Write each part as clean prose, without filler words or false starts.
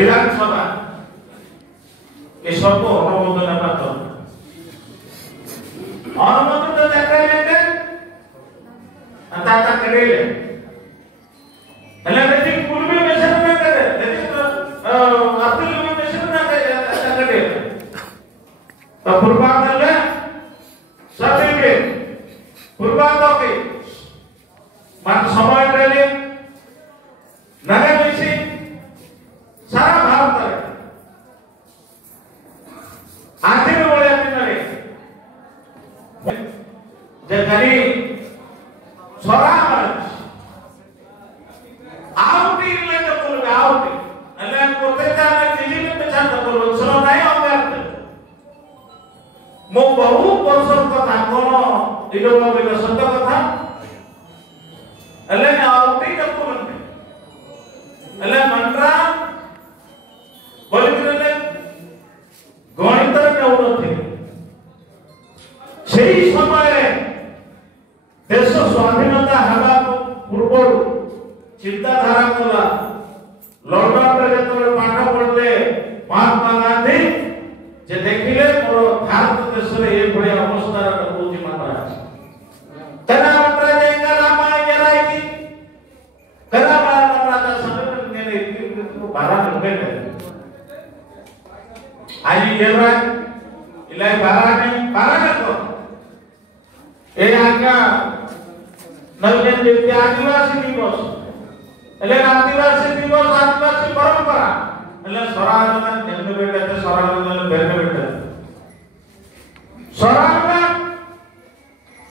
विधानसभा ये सब अनुमोदन पात्र अनुमोदन तो देखा लेते अंता करेले अल्लाह ने पूर्वी मिशन में करे लेकिन अब्दुल मिशन में करे तो पूर्वांचल सभी के पूर्वांचल के मान समय पहले नगर मिशी सारा भारत है आखिर में बोले अपने नरे जगरी सोरा मर्च आउटी ले तो बोल आउटी अल्लाह को तेजा में चीज़ में पहचान तो बोल सुनो नहीं होंगे अपने मो बहु वर्षों का था कोनो इलोगों में तो सत्य का था अल्लाह ने आउटी तो बोल अल्लाह मंत्रा बोले कि अल्लाह गणितर में उन्नति सही समय देश स्वाधीनता हवा पूर्व चिंताधारा कला लॉकडाउन रे जतरे पाठ पढ़ले महात्मा गांधी जे देखिले मोर भारत देश रे ए भली अवस्था रे होची महाराज तना मंत्र जेंगा रामा यराई की करा महाराज संगठन ने बारा लोगे आज ये इलाई बारा को ए आज्ञा नवजन जयंती आदिवासी दिवस એટલે આદિવાસી દિવસ આદિવાસી પરંપરા એટલે સ્વરાજના જન્મ બેઠે તે સ્વરાજના બેઠે બેઠે સ્વરાજના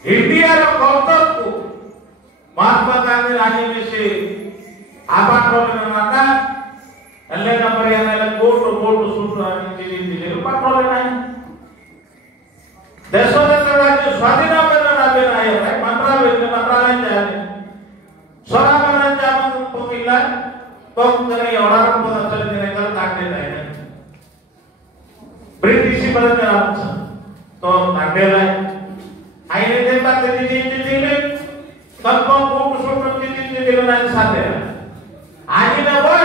ઇન્ડિયાનો કર્તવ્ય મહાત્મા ગાંધી રાજી વિશે આભાર પ્રકટના એટલે નંબર એને ગોટ સૂત્ર દીધી પાટોલે નહીં દેશો રાજ્ય સ્વાધીન રાજ્ય ના મંત્રાલય જાય स्वराज्य जामन तो मिला तो करे औरार को चल देने का काट देता है ब्रिटिश बदल रहा तो काट दे रहा है आईने दिन बाद जी ले तब को कोट सोट जी ले ना साथ है आज ना वो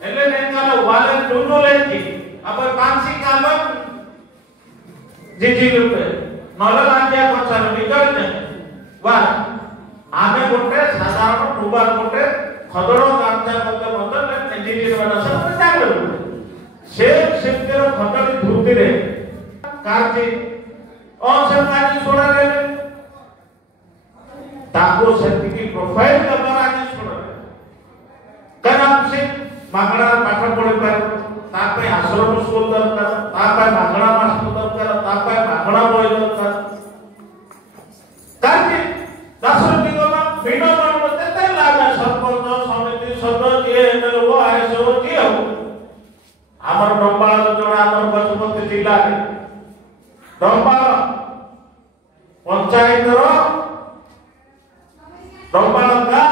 એટલે ને કાલો વાલે ડોનો લેતી अब पांसी कामन जी लोग नॉलेज आज्ञा पचार निकल ने वाह आमे गोटे साधारण टुबा गोटे खदड़ गामछा मते मते इंजीनियर वाला सब जागल से सेकर खदड़ी धुती रे कार्य असरकारी छोड़ा रे ताको सेति की प्रोफाइल नंबर आगे छोड़ा कनाम से मागणा पाठ पढे पार तापे आश्रम स्कूल दरकार तापे मागणा मास्टर दरकार तापे मागणा बय दरकार कार्य दासर बिना मनमते ते लागा सरपंच समिति सदस्य के एमएलओ आईएसओ की हो हमर डंबाल जोड़ा हमर गजपति जिला रे डंबाल पंचायत रो डंबाल का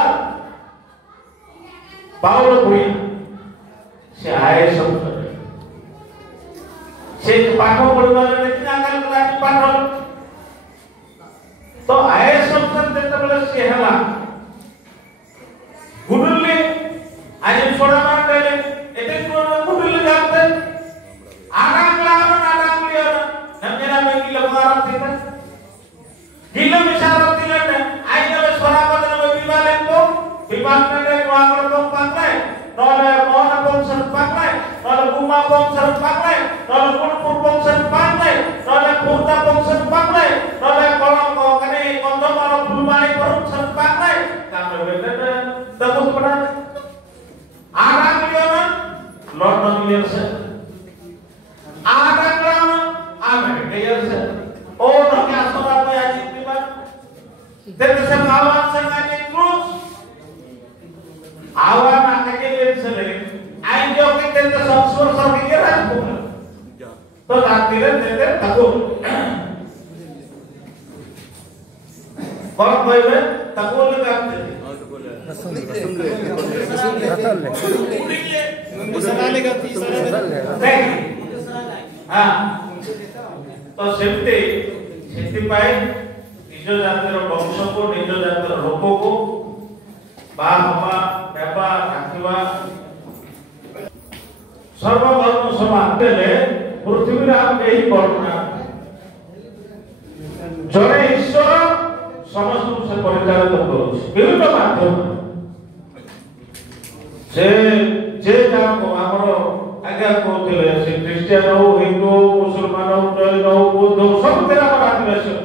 बाउल भुइया से आईएसओ से पाठ पढ़वा रे नागल क्लास पाठ तो आईएएस ऑफिसर देते बोले से हला गुडुल्ले आज छोड़ा मार देले एते गुडुल्ले जाते आराम लिया नमेरा में किलो मारत थी किलो मिसारत थी ने आई ने छोड़ा बदन में विमान ने वांगर को पाले नोले मोहन बंसर पाले नोले गुमा बंसर पाले नोले गुणपुर बंसर पाले नोले खुर्दा बंसर पाले नोले कलम कने कंदमाल फुलबाणी बंसर पाले काम बेटे दबुत पड़ा आधा मिलियन लंदन मिलियन से आधा ग्राम अमेरिका ईयर से ओ न क्या सोना पे आज की बात देते से आवाज से आगे क्रूज आवाज आके के लिए चले आई जो के देते संस्वर सब के राजपूत तो रात्रि रे देते तको कौन कहबे तको ले काम दे हां तो सेफ्टी पाए निज जातिर वंश को निज जातिर लोक को बा हवा बेबा राखिवा समान देले पृथ्वी रा केही बढ्ना जड़े ईश्वर समस्त से परिचालित करुछि विभिन्न माध्यम से जे जाको हमरो आज्ञा कहते से क्रिश्चियन हो हिंदू हो मुसलमान हो जैन हो बौद्ध हो सब तेरा आदिवासी